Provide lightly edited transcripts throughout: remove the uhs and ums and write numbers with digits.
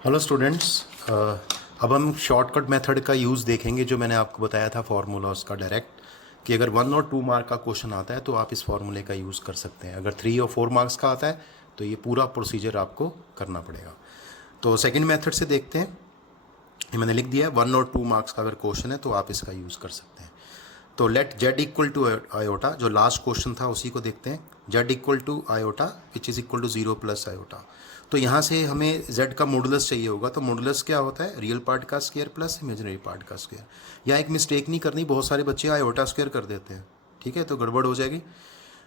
Hello students. अब हम shortcut method का यूज़ देखेंगे जो मैंने आपको बताया था फार्मूला उसका डायरेक्ट कि अगर 1 और 2 मार्क का क्वेश्चन आता है तो आप इस फार्मूले का यूज़ कर सकते हैं। अगर 3 और 4 मार्क्स का आता है तो ये पूरा प्रोसीजर आपको करना पड़ेगा। तो सेकंड मेथड से देखते हैं। ये मैंने लिख दिया है 1 और 2 मार्क्स का अगर क्वेश्चन है तो आप इसका यूज़ कर सकते हैं। तो let z equal to iota, जो लास्ट क्वेश्चन था उसी को देखते हैं। Z equal to iota which is equal to 0 plus iota. तो यहाँ से हमें जेड का मॉडुलस चाहिए होगा। तो मॉडुलस क्या होता है? रियल पार्ट का स्क्वायर प्लस इमेजिनरी पार्ट का स्क्वायर। यहाँ एक मिस्टेक नहीं करनी, बहुत सारे बच्चे आयोटा स्क्वायर कर देते हैं, ठीक है, तो गड़बड़ हो जाएगी।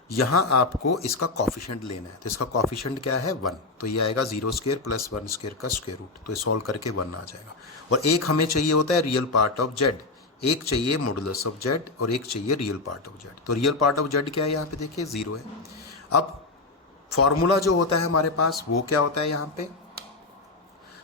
यहाँ आपको इसका कॉफिशेंट लेना है, तो इसका कॉफिशेंट क्या है? 1। तो ये आएगा 0 स्क्वायर प्लस 1 स्क्वायर का स्क्वायर रूट। तो ये सॉल्व करके 1 आ जाएगा। और एक हमें चाहिए होता है रियल पार्ट ऑफ जेड, एक चाहिए मॉडुलस ऑफ जेड और एक चाहिए रियल पार्ट ऑफ जेड। तो रियल पार्ट ऑफ जेड क्या है? यहाँ पे देखिए 0 है। अब फॉर्मूला जो होता है हमारे पास वो क्या होता है यहाँ पे?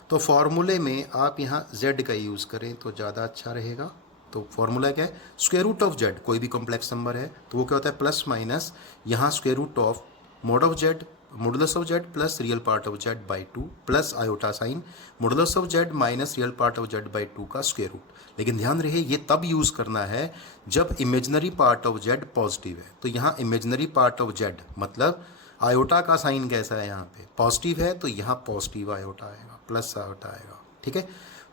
तो फॉर्मूले में आप यहाँ z का यूज़ करें तो ज़्यादा अच्छा रहेगा। तो फॉर्मूला क्या है? स्क्वायर रूट ऑफ z, कोई भी कॉम्प्लेक्स नंबर है तो वो क्या होता है? प्लस माइनस यहाँ square root of mod of z, modulus of z plus real part of z by 2 plus iota sign modulus of z minus real part of z by 2 का square root. लेकिन ध्यान रहे ये तब use करना है जब imaginary part of z positive है। तो यहाँ इमेजनरी पार्ट ऑफ z मतलब आयोटा का साइन कैसा है? यहाँ पे पॉजिटिव है तो यहाँ पॉजिटिव आयोटा आएगा, प्लस आयोटा आएगा, ठीक है।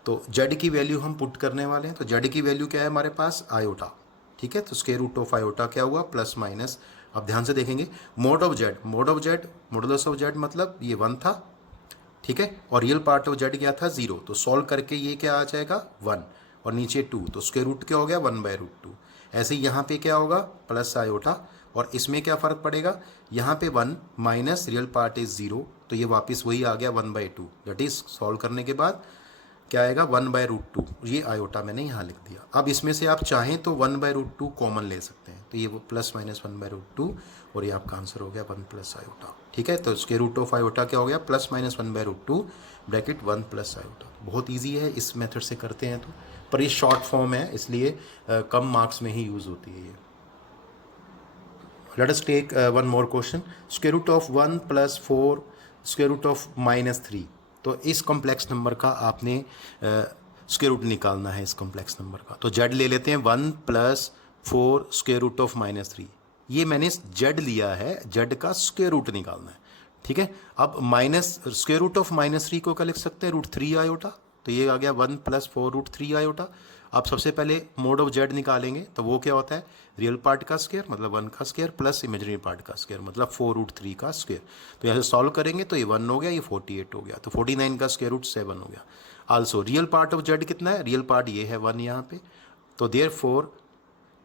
तो जेड की वैल्यू हम पुट करने वाले हैं। तो जेड की वैल्यू क्या है हमारे पास? आयोटा, ठीक है। तो स्क्वायर रूट ऑफ आयोटा क्या हुआ? Plus minus. अब ध्यान से देखेंगे, mode of Z, mode of Z modulus of Z मतलब ये 1 था, ठीक है, और रियल पार्ट ऑफ जेड क्या था? 0। तो सॉल्व करके ये क्या आ जाएगा? 1 और नीचे 2, तो स्क्वायर रूट क्या हो गया? 1/√2। ऐसे ही यहाँ पे क्या होगा? Plus iota. और इसमें क्या फ़र्क पड़ेगा? यहाँ पे 1 माइनस रियल पार्ट इज़ 0, तो ये वापस वही आ गया 1/2। दैट इज़ सॉल्व करने के बाद क्या आएगा? 1/√2। ये आयोटा मैंने यहाँ लिख दिया। अब इसमें से आप चाहें तो 1/√2 कॉमन ले सकते हैं, तो ये वो प्लस माइनस 1/√2 और ये आपका आंसर हो गया 1 प्लस आयोटा, ठीक है। तो स्क्वायर रूट ऑफ आयोटा क्या हो गया? Plus minus 1/√2 bracket 1 plus iota. बहुत ईजी है, इस मेथड से करते हैं तो, पर ये शॉर्ट फॉर्म है इसलिए कम मार्क्स में ही यूज़ होती है ये। Let us take one more question. Square root of 1 plus 4 square root of -3। तो इस कॉम्प्लेक्स नंबर का आपने स्क्वायर रूट निकालना है इस कॉम्प्लेक्स नंबर का। तो जेड ले लेते हैं 1 प्लस 4 स्क्वायर रूट ऑफ -3। ये मैंने जेड लिया है, जेड का स्क्वायर रूट निकालना है, ठीक है। अब माइनस स्क्वायर रूट ऑफ -3 को क्या लिख सकते हैं? √3 आयोटा। तो ये आ गया 1 प्लस 4 √3 आयोटा। अब सबसे पहले मोड ऑफ जेड निकालेंगे तो वो क्या होता है? रियल पार्ट का स्क्वायर मतलब 1 का स्क्वायर प्लस इमेजिनरी पार्ट का स्क्वायर मतलब 4√3 का स्क्वायर। तो यहाँ से सॉल्व करेंगे तो ये 1 हो गया, ये 48 हो गया, तो 49 का स्क्वायर रूट 7 हो गया। Also real part of Z कितना है? रियल पार्ट ये है 1 यहाँ पे। तो देयरफॉर,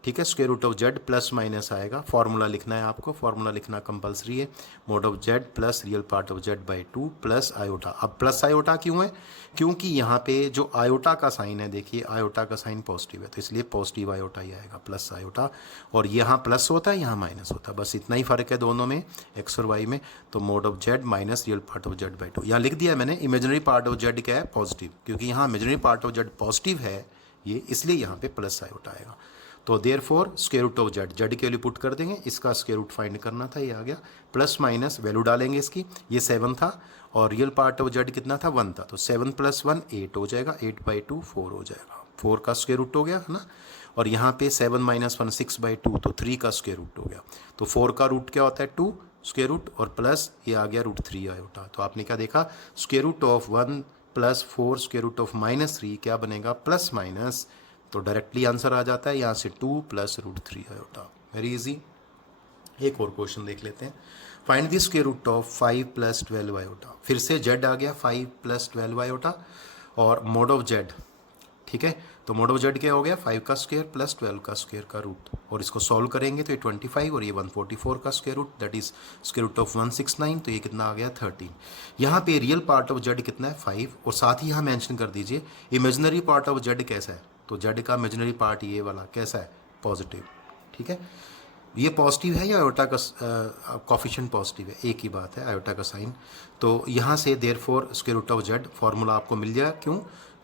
ठीक है, square root of z plus minus आएगा। फार्मूला लिखना है आपको, फार्मूला लिखना कंपलसरी है। Mod of z plus real part of z by 2 plus iota. अब प्लस आयोटा क्यों है? क्योंकि यहाँ पे जो आयोटा का साइन है, देखिए आयोटा का साइन पॉजिटिव है तो इसलिए पॉजिटिव आयोटा ही आएगा, प्लस आयोटा। और यहाँ प्लस होता है, यहाँ माइनस होता है, बस इतना ही फर्क है दोनों में, एक्स और वाई में। तो mode of z minus real part of z by 2। यहाँ लिख दिया मैंने इमेजिनरी पार्ट ऑफ जेड क्या है? पॉजिटिव, क्योंकि यहाँ imaginary part of z positive है ये, इसलिए यहाँ पे प्लस आयोटा आएगा। तो therefore square root of z, z के लिए पुट कर देंगे, इसका स्क्वायर रूट फाइंड करना था, ये आ गया। प्लस माइनस वैल्यू डालेंगे इसकी, ये 7 था और रियल पार्ट ऑफ जेड कितना था? 1 था, तो 7 + 1 8 हो जाएगा, 8/2 4 हो जाएगा, 4 का स्क्वायर रूट हो गया है ना। और यहाँ पे 7 - 1 6/2, तो 3 का स्क्वायर रूट हो गया। तो 4 का रूट क्या होता है? 2 स्क्वायर रूट और प्लस ये आ गया √3 आयोटा। तो आपने क्या देखा? Square root of 1 + 4 square root of -3 क्या बनेगा? Plus minus. तो डायरेक्टली आंसर आ जाता है यहाँ से 2 + √3 आयोटा। Very easy. एक और क्वेश्चन देख लेते हैं। Find the square root of 5 + 12 iota. फिर से जेड आ गया 5 + 12 आयोटा और मोड ऑफ जेड, ठीक है। तो मोड ऑफ जेड क्या हो गया? 5 का स्क्वायर प्लस 12 का स्क्वायर का रूट, और इसको सॉल्व करेंगे तो ये 25 और ये 144 का square root, that is square root of 169। तो ये कितना आ गया? 13। यहाँ पे रियल पार्ट ऑफ जेड कितना है? 5। और साथ ही यहाँ मेंशन कर दीजिए इमेजिनरी पार्ट ऑफ जेड कैसा है। तो जेड का इमेजिनरी पार्ट ये वाला कैसा है? पॉजिटिव, ठीक है। ये पॉजिटिव है या आयोटा का कॉफिशिएंट पॉजिटिव है? एक ही बात है, आयोटा का साइन। तो यहाँ से therefore square root of z formula आपको मिल जाएगा। क्यों?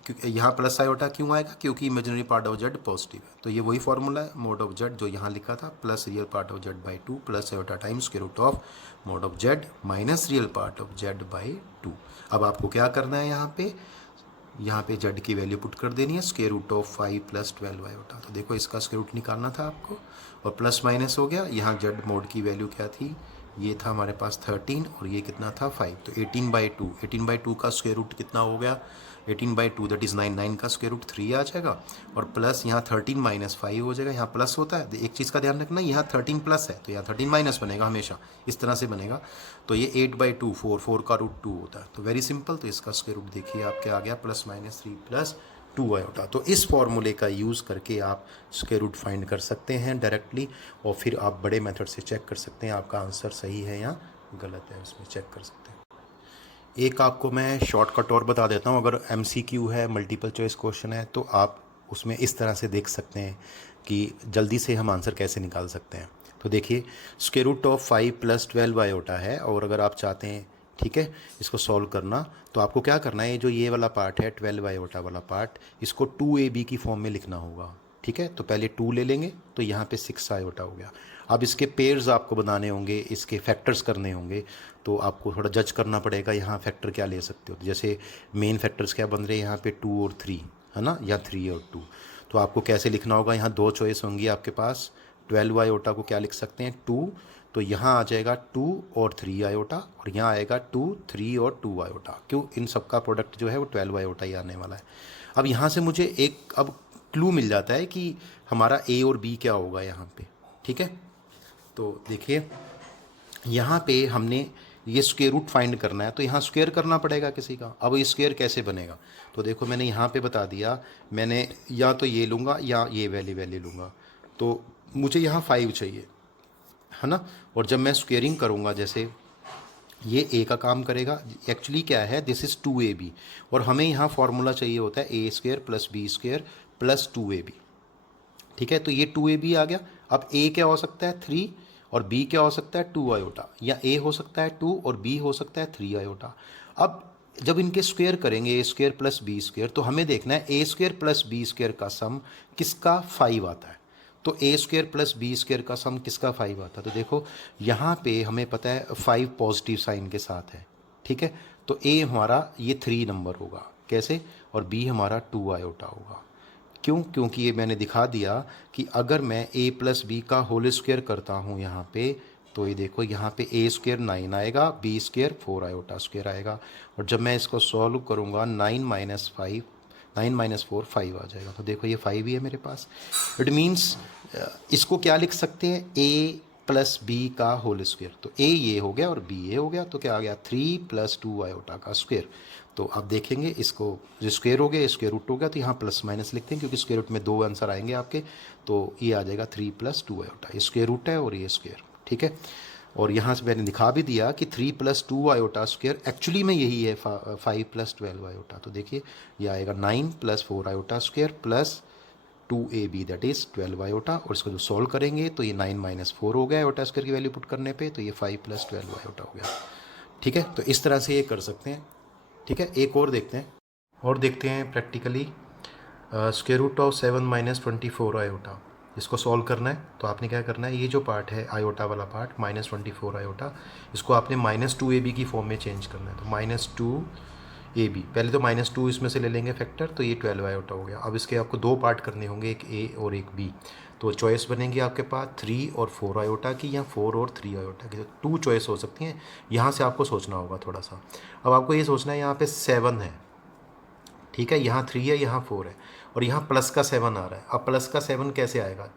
क्योंकि यहाँ प्लस आयोटा क्यों आएगा, क्योंकि imaginary part of z positive है। तो ये वही फॉर्मूला है मोड ऑफ जेड जो यहाँ लिखा था, plus real part of z by 2 plus iota times square root of mod of z minus real part of z by 2। अब आपको क्या करना है, यहाँ पे जेड की वैल्यू पुट कर देनी है, square root of 5 plus 12 iota. तो देखो इसका स्क्वायर रूट निकालना था आपको, और प्लस माइनस हो गया। यहाँ जेड मोड की वैल्यू क्या थी, ये था हमारे पास 13 और ये कितना था 5, तो 18/2। 18/2 का स्क्वायर रूट कितना हो गया, 18/2 दैट इज़ 9। 9 का स्क्वायर रूट 3 आ जाएगा, और प्लस यहाँ 13 माइनस 5 हो जाएगा। यहाँ प्लस होता है, एक चीज़ का ध्यान रखना, यहाँ 13 प्लस है तो यहाँ 13 माइनस बनेगा, हमेशा इस तरह से बनेगा। तो ये 8/2 4 का रूट 2 होता है, तो वेरी सिंपल। तो इसका स्क्वायर रूट देखिए आपके आ गया प्लस माइनस 3 प्लस 2 आयोटा। तो इस फॉर्मूले का यूज़ करके आप स्क्वायर रूट फाइंड कर सकते हैं डायरेक्टली, और फिर आप बड़े मेथड से चेक कर सकते हैं आपका आंसर सही है या गलत है, उसमें चेक कर सकते हैं। एक आपको मैं शॉर्टकट और बता देता हूँ, अगर MCQ है, मल्टीपल चॉइस क्वेश्चन है, तो आप उसमें इस तरह से देख सकते हैं कि जल्दी से हम आंसर कैसे निकाल सकते हैं। तो देखिए square root of 5 plus 12 iota है, और अगर आप चाहते हैं ठीक है इसको सॉल्व करना, तो आपको क्या करना है, जो ये वाला पार्ट है 12 आयोटा वाला पार्ट, इसको 2AB की फॉर्म में लिखना होगा। ठीक है, तो पहले 2 ले लेंगे, तो यहाँ पे 6 आयोटा हो गया। अब इसके पेयर्स आपको बनाने होंगे, इसके फैक्टर्स करने होंगे, तो आपको थोड़ा जज करना पड़ेगा यहाँ फैक्टर क्या ले सकते हो। जैसे मेन फैक्टर्स क्या बन रहे हैं यहाँ पे 2 और 3 है ना, या 3 और 2। तो आपको कैसे लिखना होगा, यहाँ 2 चॉइस होंगी आपके पास। 12 आयोटा को क्या लिख सकते हैं 2, तो यहाँ आ जाएगा 2 और 3 आयोटा, और यहाँ आएगा 2 3 और 2 आयोटा। क्यों, इन सब का प्रोडक्ट जो है वो 12 आयोटा ही आने वाला है। अब यहाँ से मुझे एक अब क्लू मिल जाता है कि हमारा A और B क्या होगा यहाँ पे। ठीक है, तो देखिए यहाँ पे हमने ये स्क्वायर रूट फाइंड करना है, तो यहाँ स्क्वायर करना पड़ेगा किसी का। अब ये स्क्वायर कैसे बनेगा, तो देखो मैंने यहाँ पे बता दिया, मैंने या तो ये लूँगा या ये वैल्यू लूँगा। तो मुझे यहाँ 5 चाहिए है ना, और जब मैं स्क्वेयरिंग करूँगा, जैसे ये A का काम करेगा, एक्चुअली क्या है दिस इज़ 2AB, और हमें यहाँ फॉर्मूला चाहिए होता है A² plus B² plus 2AB। ठीक है, तो ये 2AB आ गया। अब A क्या हो सकता है 3, और B क्या हो सकता है 2 आयोटा, या A हो सकता है 2 और B हो सकता है 3 आयोटा। अब जब इनके स्क्वायर करेंगे A² प्लस B², तो हमें देखना है A² प्लस B² का सम किसका 5 आता है। तो A² प्लस B² का सम किसका 5 आता है, तो देखो यहाँ पे हमें पता है 5 पॉजिटिव साइन के साथ है। ठीक है, तो A हमारा ये 3 नंबर होगा कैसे, और B हमारा 2 आयोटा होगा। क्यों, क्योंकि ये मैंने दिखा दिया कि अगर मैं A प्लस बी का होल स्क्वायर करता हूँ यहाँ पे, तो ये देखो यहाँ पे A² 9 आएगा, B² 4 आयोटा स्क्वायर आएगा, और जब मैं इसको सॉल्व करूँगा 9 माइनस 4 5 आ जाएगा। तो देखो ये 5 ही है मेरे पास। इट मीन्स इसको क्या लिख सकते हैं, A प्लस बी का होल स्क्वायर। तो A ये हो गया और B ये हो गया, तो क्या आ गया 3 प्लस 2 आयोटा का स्क्वायर। तो आप देखेंगे इसको जो स्क्वायर हो गया, स्क्वायर रूट हो गया, तो यहाँ प्लस माइनस लिखते हैं क्योंकि स्क्वायर रूट में 2 आंसर आएंगे आपके। तो ये आ जाएगा 3 प्लस 2 आयोटा, ये स्क्वायर रूट है और ये स्क्वायर। ठीक है, और यहाँ से मैंने दिखा भी दिया कि 3 प्लस 2 आयोटा स्क्वायर एक्चुअली में यही है 5 प्लस 12 आयोटा। तो देखिए ये आएगा 9 plus 4 iota square plus 2AB that is 12 iota, और इसको जो सॉल्व करेंगे तो ये 9 माइनस 4 हो गया आयोटा स्क्वायर की वैल्यू पुट करने पे, तो ये 5 प्लस 12 आयोटा हो गया। ठीक है, तो इस तरह से ये कर सकते हैं। ठीक है, एक और देखते हैं practically. Square root of 7 minus 24 iota, इसको सॉल्व करना है। तो आपने क्या करना है, ये जो पार्ट है आयोटा वाला पार्ट माइनस 24 आयोटा, इसको आपने माइनस 2AB की फॉर्म में चेंज करना है। तो माइनस 2AB, पहले तो माइनस 2 इसमें से ले लेंगे फैक्टर, तो ये 12 आयोटा हो गया। अब इसके आपको 2 पार्ट करने होंगे, एक A और एक B। तो चॉइस बनेगी आपके पास 3 और 4 आयोटा की, या 4 और 3 आयोटा की। तो 2 चॉइस हो सकती हैं, यहाँ से आपको सोचना होगा थोड़ा सा। अब आपको ये सोचना है यहाँ पे 7 है, ठीक है, यहाँ 3 है, यहाँ 4 है, और यहाँ प्लस का 7 आ रहा है। अब प्लस का 7 कैसे आएगा,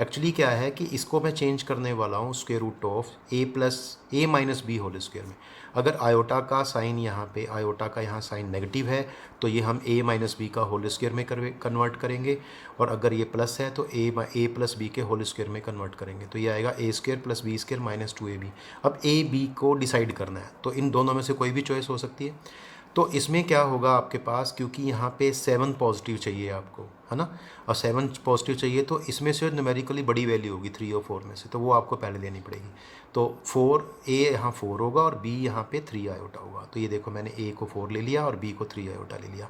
एक्चुअली क्या है कि इसको मैं चेंज करने वाला हूँ square root of A minus b whole square में। अगर आयोटा का साइन यहाँ पे, आयोटा का यहाँ साइन नेगेटिव है, तो ये हम A माइनस बी का होल स्क्वायर में कन्वर्ट करेंगे, और अगर ये प्लस है तो A प्लस बी के होल स्क्वायर में कन्वर्ट करेंगे। तो ये आएगा A² plus B² minus 2AB। अब AB को डिसाइड करना है, तो इन दोनों में से कोई भी चॉइस हो सकती है। तो इसमें क्या होगा आपके पास, क्योंकि यहाँ पे 7 पॉजिटिव चाहिए आपको, है ना, और 7 पॉजिटिव चाहिए तो इसमें से न्यूमेरिकली बड़ी वैल्यू होगी 3 और 4 में से, तो वो आपको पहले लेनी पड़ेगी। तो 4 ए यहाँ 4 होगा और बी यहाँ पे 3 आयोटा होगा। तो ये देखो मैंने ए को 4 ले लिया और बी को 3 आयोटा ले लिया,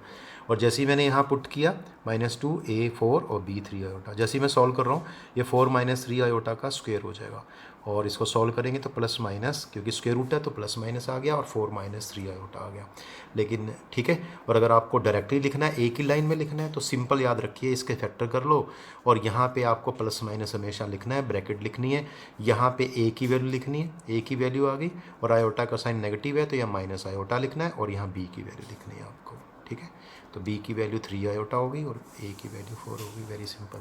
और जैसे ही मैंने यहाँ पुट किया -2 ए 4 और बी 3 आयोटा, जैसे ही मैं सॉल्व कर रहा हूँ ये 4 - 3 आयोटा का स्क्वायर हो जाएगा, और इसको सॉल्व करेंगे तो प्लस माइनस, क्योंकि स्क्वायर रूट है तो प्लस माइनस आ गया और 4 - 3 आयोटा आ गया। लेकिन ठीक है, और अगर आपको डायरेक्टली लिखना है, एक ही लाइन में लिखना है, तो सिंपल याद रखिए इसके फैक्टर कर लो, और यहाँ पे आपको प्लस माइनस हमेशा लिखना है, ब्रैकेट लिखनी है, यहाँ पे ए की वैल्यू लिखनी है, ए की वैल्यू आ गई, और आयोटा का साइन नेगेटिव है तो यहाँ माइनस आयोटा लिखना है, और यहाँ बी की वैल्यू लिखनी है आपको। ठीक है, तो बी की वैल्यू 3 आयोटा होगी और ए की वैल्यू 4 होगी, वेरी सिंपल।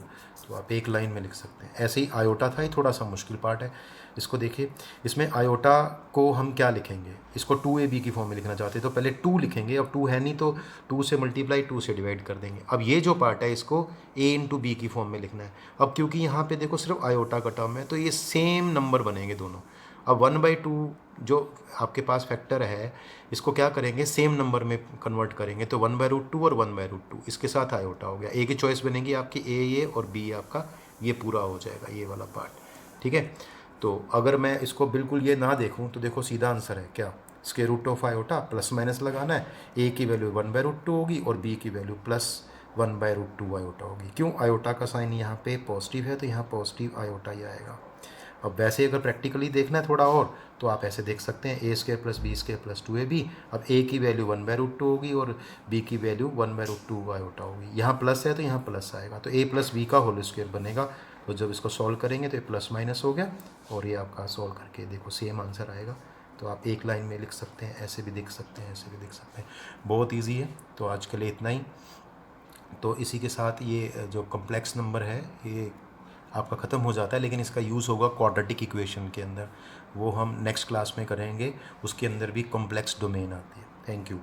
तो आप एक लाइन में लिख सकते हैं। ऐसे ही आयोटा था, ये थोड़ा सा मुश्किल पार्ट है, इसको देखिए। इसमें आयोटा को हम क्या लिखेंगे, इसको 2ab की फॉर्म में लिखना चाहते हैं तो पहले 2 लिखेंगे, अब 2 है नहीं तो 2 से मल्टीप्लाई 2 से डिवाइड कर देंगे। अब ये जो पार्ट है इसको a इंटू बी की फॉर्म में लिखना है। अब क्योंकि यहाँ पे देखो सिर्फ आयोटा का टर्म है तो ये सेम नंबर बनेंगे दोनों। अब 1/2 जो आपके पास फैक्टर है इसको क्या करेंगे, सेम नंबर में कन्वर्ट करेंगे, तो 1/√2 और 1/√2 इसके साथ आयोटा हो गया। ए की चॉइस बनेगी आपकी, ए ये और बी आपका ये पूरा हो जाएगा, ये वाला पार्ट। ठीक है, तो अगर मैं इसको बिल्कुल ये ना देखूं तो देखो सीधा आंसर है क्या, square root of iota plus minus लगाना है, ए की वैल्यू 1/√2 होगी और बी की वैल्यू प्लस 1/√2 आयोटा होगी। क्यों, आयोटा का साइन यहाँ पे पॉजिटिव है तो यहाँ पॉजिटिव आयोटा ही आएगा। अब वैसे अगर प्रैक्टिकली देखना है थोड़ा और तो आप ऐसे देख सकते हैं, A square plus B square plus 2ab। अब ए की वैल्यू 1/√2 होगी और बी की वैल्यू 1/√2 आयोटा होगी। यहाँ प्लस है तो यहाँ प्लस आएगा, तो ए प्लस बी का होल स्क्वायर बनेगा। तो जब इसको सॉल्व करेंगे तो ये प्लस माइनस हो गया, और ये आपका सॉल्व करके देखो सेम आंसर आएगा। तो आप एक लाइन में लिख सकते हैं, ऐसे भी देख सकते हैं, ऐसे भी देख सकते हैं, बहुत ईजी है। तो आज के लिए इतना ही। तो इसी के साथ ये जो कॉम्प्लेक्स नंबर है ये आपका ख़त्म हो जाता है, लेकिन इसका यूज़ होगा क्वाड्रेटिक इक्वेशन के अंदर, वो हम नेक्स्ट क्लास में करेंगे। उसके अंदर भी कॉम्प्लेक्स डोमेन आती है। Thank you.